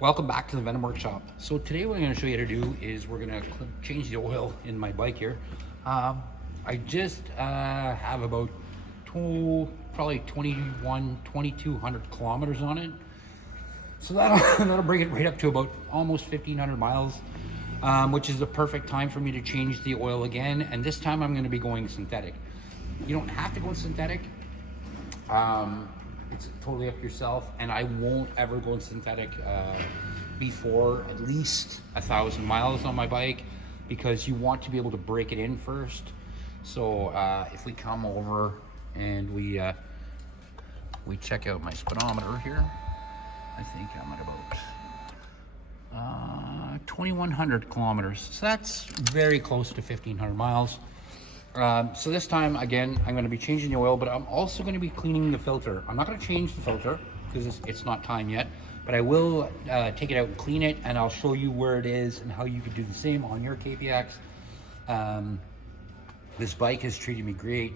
Welcome back to the Venom Workshop. So today what I'm going to show you how to do is we're going to change the oil in my bike here. I just have about probably 2,200 kilometers on it. So that'll bring it right up to about almost 1,500 miles, which is the perfect time for me to change the oil again. And this time I'm going to be going synthetic. You don't have to go synthetic. It's totally up to yourself, and I won't ever go synthetic before at least 1,000 miles on my bike, because you want to be able to break it in first. So if we come over and we check out my speedometer here, I think I'm at about 2,100 kilometers. So that's very close to 1,500 miles. So this time, again, I'm going to be changing the oil, but I'm also going to be cleaning the filter. I'm not going to change the filter because it's not time yet, but I will take it out and clean it, and I'll show you where it is and how you could do the same on your KPX. This bike has treated me great.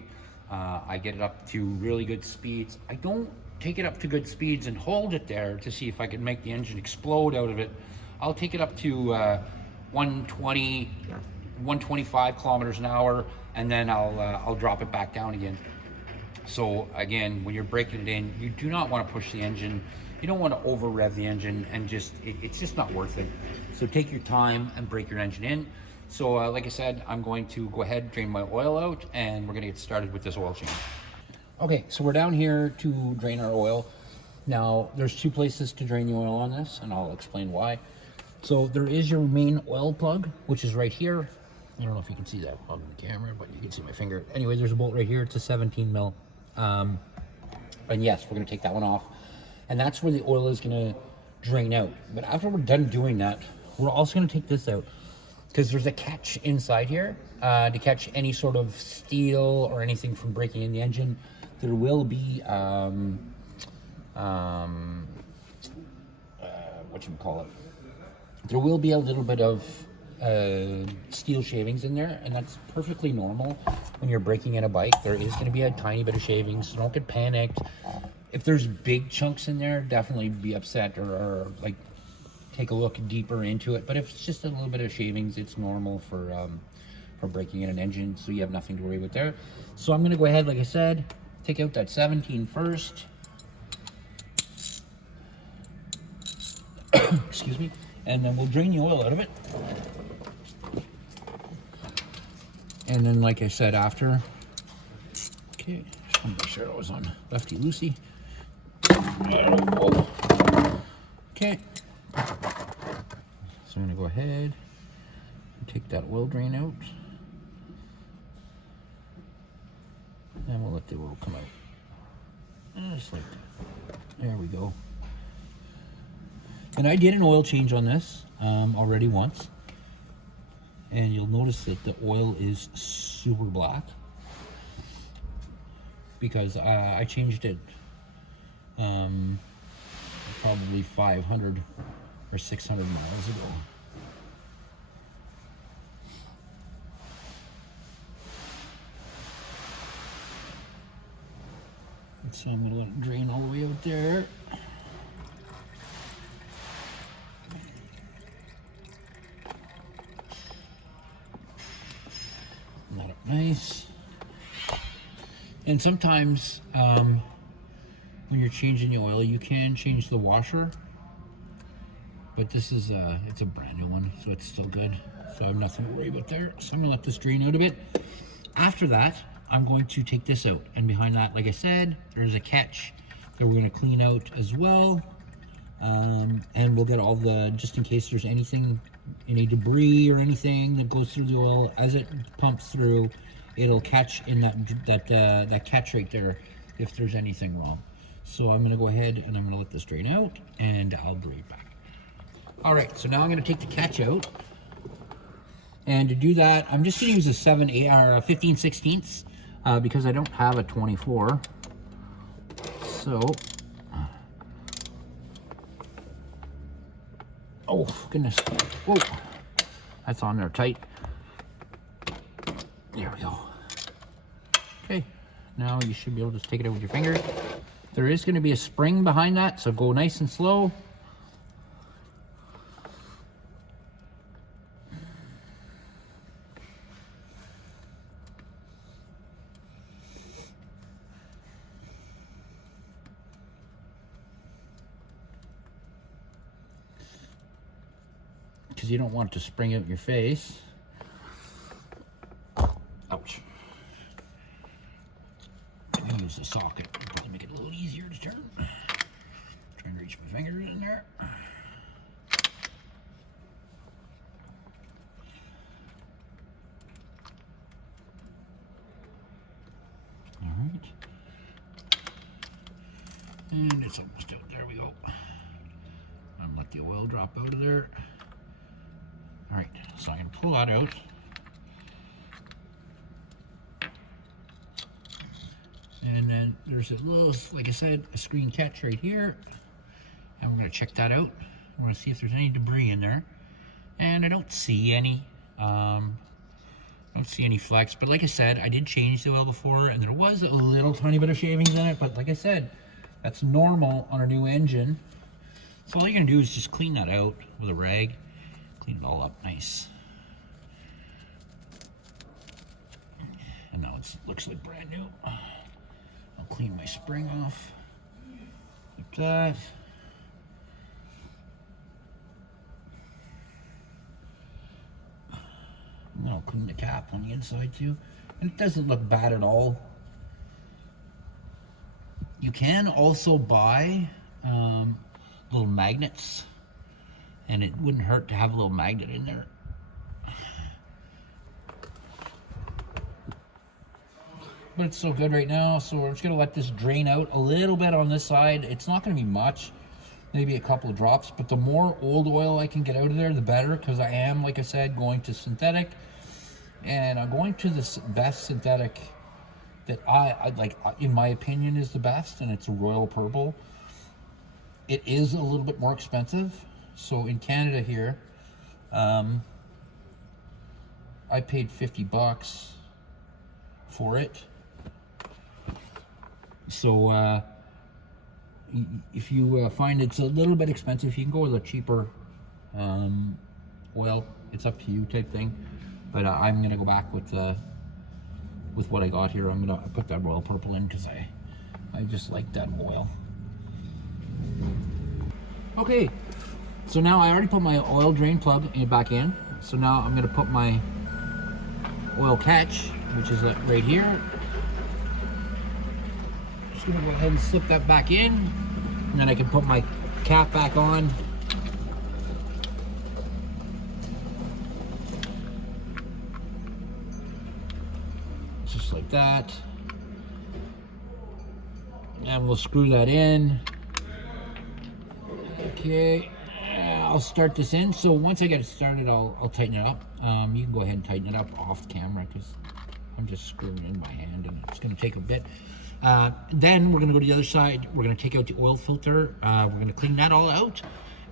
I get it up to really good speeds. I don't take it up to good speeds and hold it there to see if I can make the engine explode out of it. I'll take it up to 120, 125 kilometers an hour, and then I'll drop it back down again. So again, when you're breaking it in, you do not want to push the engine. You don't want to over rev the engine, and it's just not worth it. So take your time and break your engine in. So like I said, I'm going to go ahead, drain my oil out, and we're going to get started with this oil change. Okay, so we're down here to drain our oil. Now there's two places to drain the oil on this, and I'll explain why. So there is your main oil plug, which is right here. I don't know if you can see that on the camera, but you can see my finger. Anyway, there's a bolt right here. It's a 17 mil. And yes, we're going to take that one off. And that's where the oil is going to drain out. But after we're done doing that, we're also going to take this out, because there's a catch inside here to catch any sort of steel or anything from breaking in the engine. There will be, there will be a little bit of steel shavings in there, and that's perfectly normal when you're breaking in a bike. There is going to be a tiny bit of shavings, so don't get panicked. If there's big chunks in there, definitely be upset or like take a look deeper into it. But if it's just a little bit of shavings, it's normal for breaking in an engine, so you have nothing to worry about there. So I'm going to go ahead, like I said, take out that 17 first. Excuse me. And then we'll drain the oil out of it. And then, like I said, after, okay, just want to make sure I was on lefty loosey. Okay, so I'm going to go ahead and take that oil drain out, and we'll let the oil come out. Just like that. There we go. And I did an oil change on this already once, and you'll notice that the oil is super black because I changed it probably 500 or 600 miles ago. So I'm going to let it drain all the way out there. Let it nice. And sometimes when you're changing the oil, you can change the washer, but this is it's a brand new one, so it's still good, so I have nothing to worry about there. So I'm gonna let this drain out a bit. After that, I'm going to take this out, and behind that, like I said, there's a catch that we're going to clean out as well, and we'll get all the, just in case there's anything, any debris or anything that goes through the oil as it pumps through, it'll catch in that catch right there if there's anything wrong. So I'm going to go ahead and I'm going to let this drain out, and I'll bring it back. All right, so now I'm going to take the catch out, and to do that, I'm just going to use a 15/16 because I don't have a 24. So, oh goodness, whoa, that's on there tight. There we go. Okay, now you should be able to just take it out with your finger. There is going to be a spring behind that, so go nice and slow. because you don't want it to spring out in your face. Ouch. I'm gonna use the socket. It'll probably make it a little easier to turn. Try and reach my fingers in there. All right. And it's almost out. There we go. And let the oil drop out of there. All right, so I can pull that out. And then there's a little, like I said, a screen catch right here. And we're gonna check that out. We're gonna see if there's any debris in there. And I don't see any. Don't see any flecks, but like I said, I did change the oil before and there was a little tiny bit of shavings in it, but like I said, that's normal on a new engine. So all you're gonna do is just clean that out with a rag. Clean it all up nice. And now it looks like brand new. I'll clean my spring off like that. And I'll clean the cap on the inside too. And it doesn't look bad at all. You can also buy little magnets, and it wouldn't hurt to have a little magnet in there. But it's so good right now, so we're just gonna let this drain out a little bit on this side. It's not gonna be much, maybe a couple of drops, but the more old oil I can get out of there, the better, because I am, like I said, going to synthetic, and I'm going to the best synthetic that I like, in my opinion, is the best, and it's a Royal Purple. It is a little bit more expensive. So in Canada here, I paid $50 for it. So if you find it's a little bit expensive, you can go with a cheaper oil. It's up to you type thing. But I'm gonna go back with what I got here. I'm gonna put that Royal Purple in because I just like that oil. Okay, so now I already put my oil drain plug back in. So now I'm gonna put my oil catch, which is right here. Just gonna go ahead and slip that back in, and then I can put my cap back on. Just like that. And we'll screw that in. Okay, I'll start this in. So once I get it started, I'll tighten it up. You can go ahead and tighten it up off camera because I'm just screwing in by hand and it's gonna take a bit. Then we're gonna go to the other side. We're gonna take out the oil filter. We're gonna clean that all out,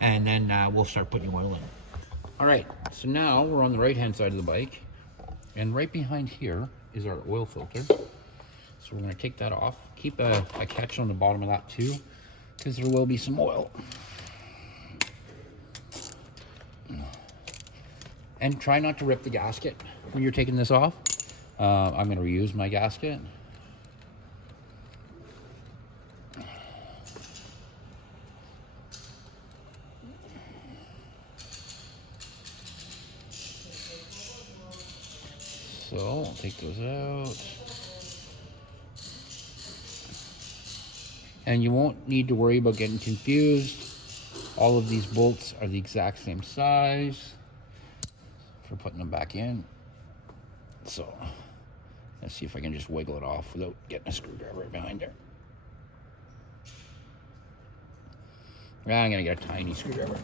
and then we'll start putting oil in. All right, so now we're on the right-hand side of the bike, and right behind here is our oil filter. So we're gonna take that off. Keep a catch on the bottom of that too, because there will be some oil. And try not to rip the gasket when you're taking this off. I'm gonna reuse my gasket. So I'll take those out. And you won't need to worry about getting confused. All of these bolts are the exact same size for putting them back in. So let's see if I can just wiggle it off without getting a screwdriver right behind there. I'm gonna get a tiny screwdriver.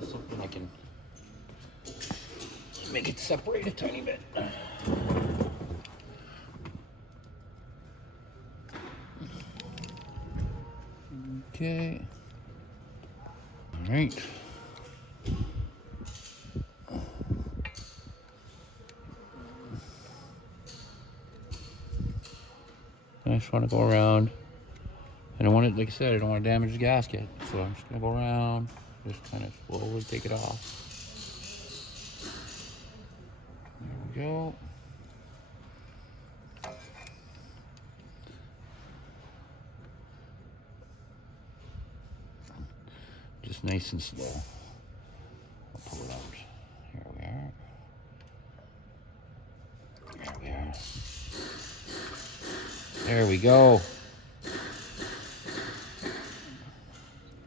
Something I can make it separate a tiny bit. Okay. All right. I just want to go around. I don't want it, like I said, I don't want to damage the gasket. So I'm just going to go around, just kind of slowly take it off. There we go. this nice and slow. I'll pull it out. Here we are. There we are. There we go.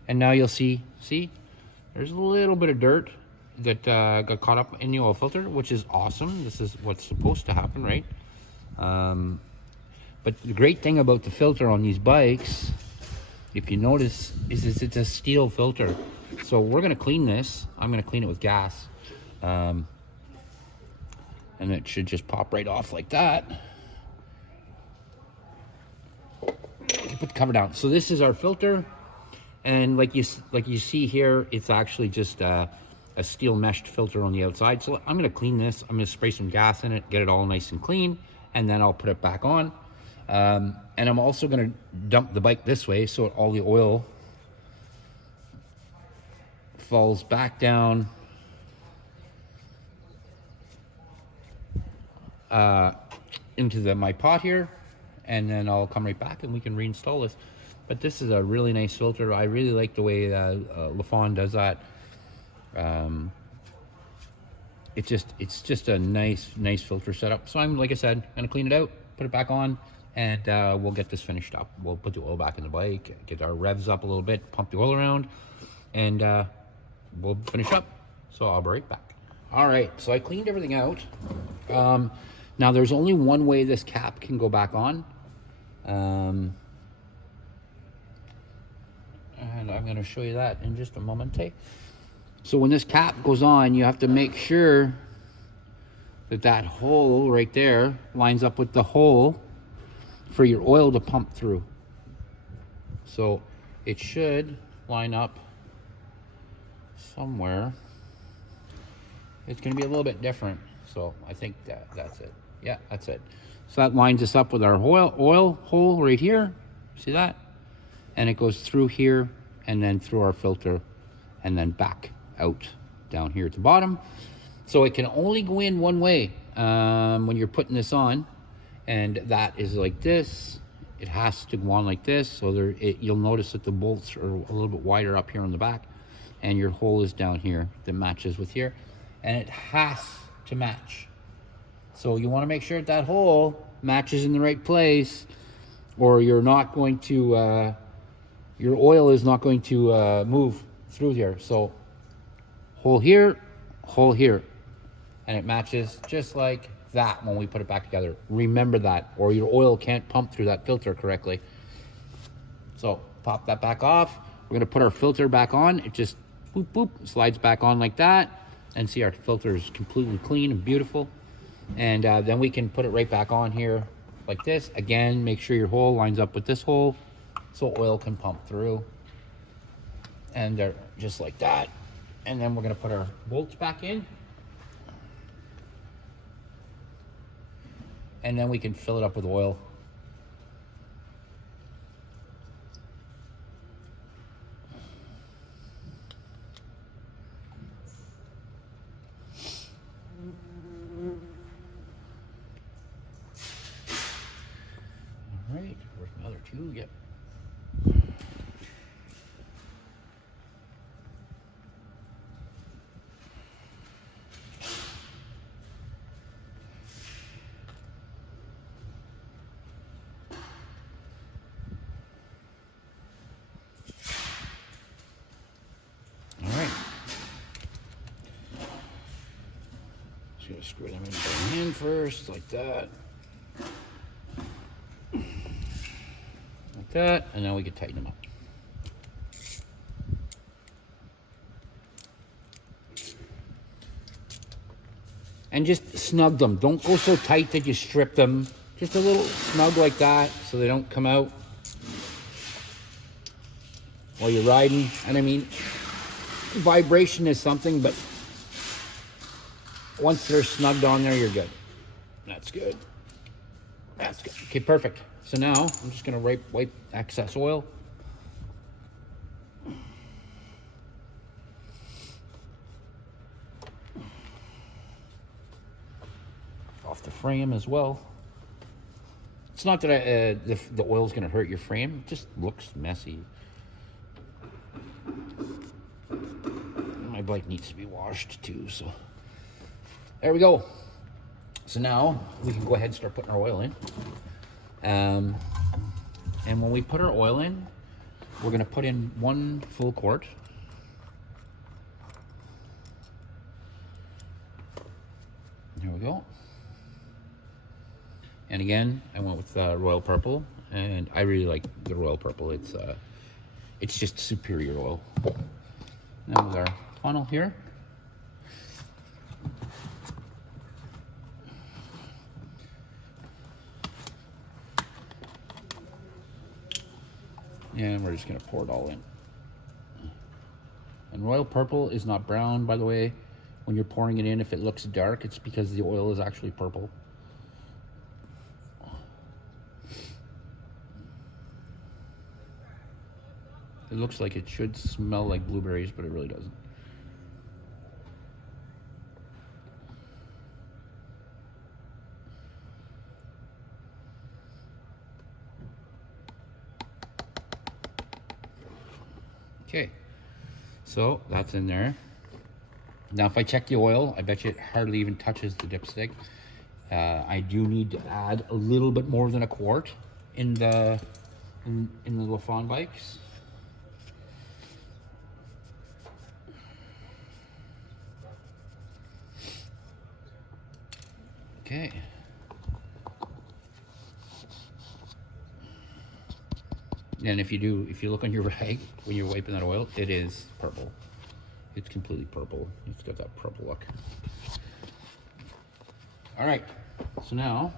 And now you'll see, there's a little bit of dirt that got caught up in the oil filter, which is awesome. This is what's supposed to happen, right? But the great thing about the filter on these bikes, if you notice, is it's a steel filter. So we're gonna clean this. I'm gonna clean it with gas. And it should just pop right off like that. You put the cover down. So this is our filter. And like you see here, it's actually just a steel meshed filter on the outside. So I'm gonna clean this. I'm gonna spray some gas in it, get it all nice and clean, and then I'll put it back on. And I'm also gonna dump the bike this way so all the oil falls back down into my pot here, and then I'll come right back and we can reinstall this. But this is a really nice filter. I really like the way Lifan does that. It's just a nice filter setup. So I'm, like I said, gonna clean it out, put it back on, and we'll get this finished up. We'll put the oil back in the bike, get our revs up a little bit, pump the oil around, and we'll finish up. So I'll be right back. All right, so I cleaned everything out. Now there's only one way this cap can go back on. And I'm going to show you that in just a moment. So when this cap goes on, you have to make sure that that hole right there lines up with the hole for your oil to pump through. So it should line up somewhere. It's going to be a little bit different. So I think that's it. Yeah, that's it. So that lines us up with our oil hole right here. See that? And it goes through here and then through our filter and then back out down here at the bottom. So it can only go in one way when you're putting this on, and that is like this. It has to go on like this. So you'll notice that the bolts are a little bit wider up here on the back, and your hole is down here that matches with here, and it has to match. So you want to make sure that hole matches in the right place, or you're not going to your oil is not going to move through here. So hole here, and it matches just like that when we put it back together. Remember that, or your oil can't pump through that filter correctly. So pop that back off. We're gonna put our filter back on. It just boop, boop, slides back on like that. And see, our filter is completely clean and beautiful. And then we can put it right back on here like this. Again, make sure your hole lines up with this hole so oil can pump through. And they're just like that. And then we're gonna put our bolts back in. And then we can fill it up with oil. All right, where's my other two? Yep. Just gonna screw them in by hand first, like that. Like that, and now we can tighten them up. And just snug them. Don't go so tight that you strip them. Just a little snug like that so they don't come out while you're riding. And I mean, vibration is something, but once they're snugged on there, you're good. That's good. That's good. Okay, perfect. So now I'm just gonna wipe excess oil. Off the frame as well. It's not that the oil's gonna hurt your frame. It just looks messy. bike needs to be washed too, so there we go. So now we can go ahead and start putting our oil in. And when we put our oil in, we're going to put in 1 full quart. Here we go. And again, I went with Royal Purple, and I really like the Royal Purple. It's just superior oil. Now with our funnel here. And we're just gonna pour it all in. And Royal Purple is not brown, by the way. When you're pouring it in, if it looks dark, it's because the oil is actually purple. It looks like it should smell like blueberries, but it really doesn't. Okay, so that's in there. Now if I check the oil, I bet you it hardly even touches the dipstick. I do need to add a little bit more than a quart in the Lifan bikes. Okay. And if you look on your rag when you're wiping that oil, it is purple. It's completely purple. It's got that purple look. All right, so now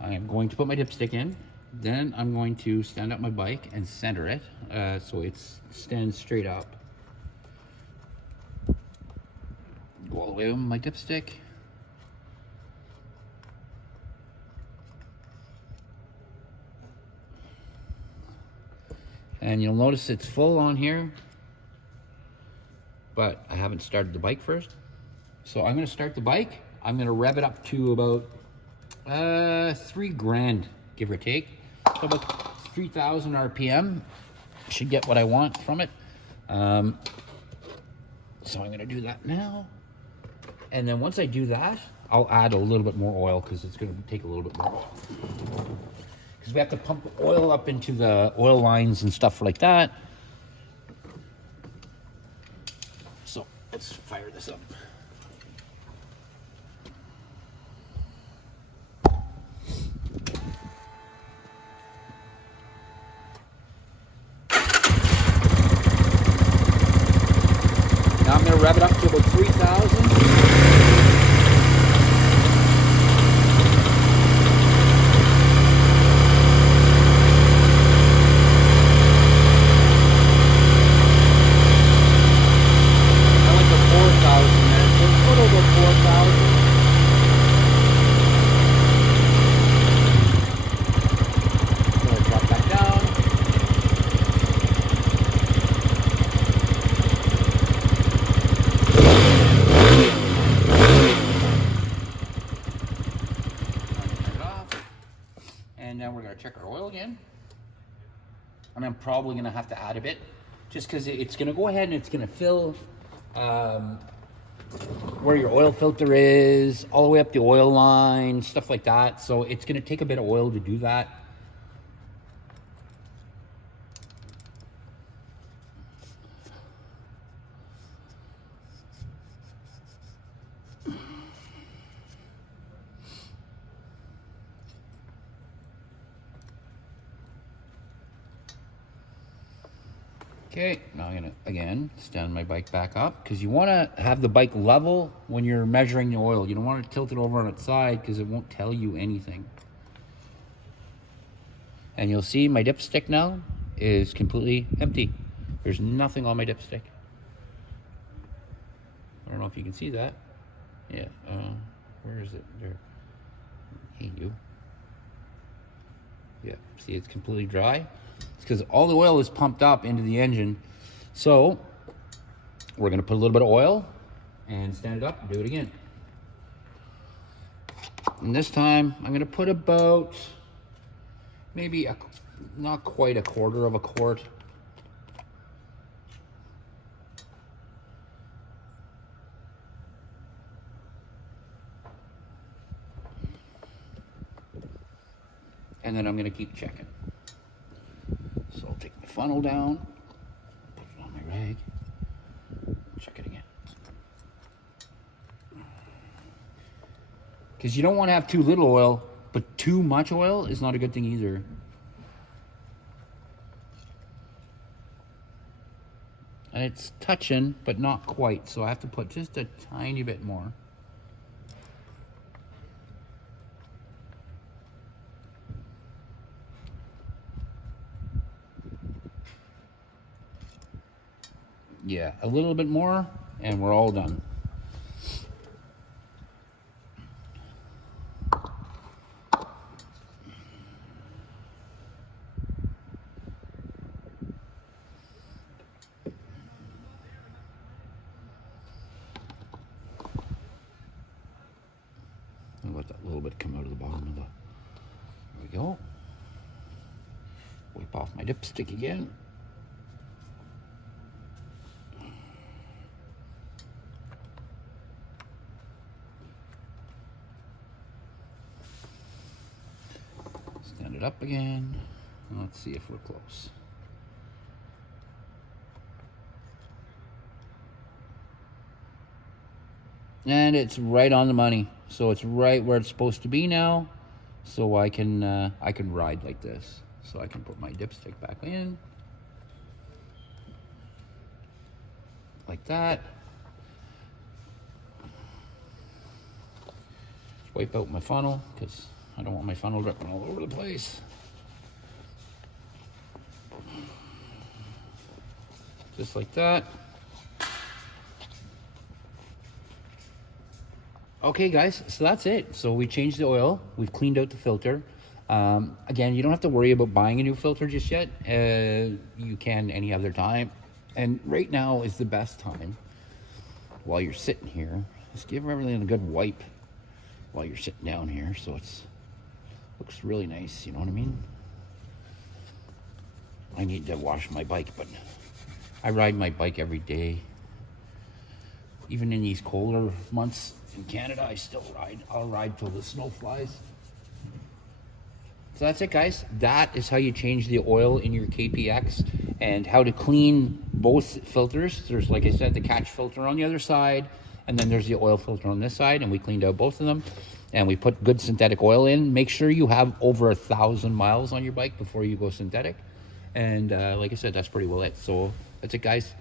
I am going to put my dipstick in. Then I'm going to stand up my bike and center it so it stands straight up. Go all the way with my dipstick. And you'll notice it's full on here, but I haven't started the bike first. So I'm gonna start the bike. I'm gonna rev it up to about 3 grand, give or take. So about 3,000 RPM. Should get what I want from it. So I'm gonna do that now. And then once I do that, I'll add a little bit more oil because it's gonna take a little bit more oil. Because we have to pump oil up into the oil lines and stuff like that. So let's fire this up. Now I'm going to rev it up to about 3,000. And then we're going to check our oil again. And I'm probably going to have to add a bit just because it's going to go ahead and it's going to fill where your oil filter is, all the way up the oil line, stuff like that. So it's going to take a bit of oil to do that. Okay, now I'm gonna, again, stand my bike back up because you wanna have the bike level when you're measuring the oil. You don't want to tilt it over on its side because it won't tell you anything. And you'll see my dipstick now is completely empty. There's nothing on my dipstick. I don't know if you can see that. Yeah, where is it? There. Hey, you. Yeah, see, it's completely dry. It's because all the oil is pumped up into the engine. So we're going to put a little bit of oil and stand it up and do it again. And this time I'm going to put about maybe not quite a quarter of a quart. then I'm gonna keep checking. So I'll take my funnel down, put it on my rag, check it again. Because you don't want to have too little oil, but too much oil is not a good thing either. And it's touching, but not quite, so I have to put just a tiny bit more. Yeah, a little bit more, and we're all done. I'll let that little bit come out of the bottom of the... There we go. Wipe off my dipstick again. Stand it up again. Let's see if we're close. And it's right on the money. So it's right where it's supposed to be now. So I can ride like this. So I can put my dipstick back in. Like that. Wipe out my funnel because I don't want my funnel dripping all over the place. Just like that. Okay guys, so that's it. So we changed the oil, we've cleaned out the filter. Again, you don't have to worry about buying a new filter just yet. You can any other time. And right now is the best time while you're sitting here. Just give everything a good wipe while you're sitting down here so it's looks really nice, you know what I mean? I need to wash my bike, but I ride my bike every day. Even in these colder months in Canada, I still ride. I'll ride till the snow flies. So that's it, guys. That is how you change the oil in your KPX and how to clean both filters. There's, like I said, the catch filter on the other side, and then there's the oil filter on this side, and we cleaned out both of them. And we put good synthetic oil in. Make sure you have over 1,000 miles on your bike before you go synthetic. And like I said, that's pretty well it. So that's it, guys.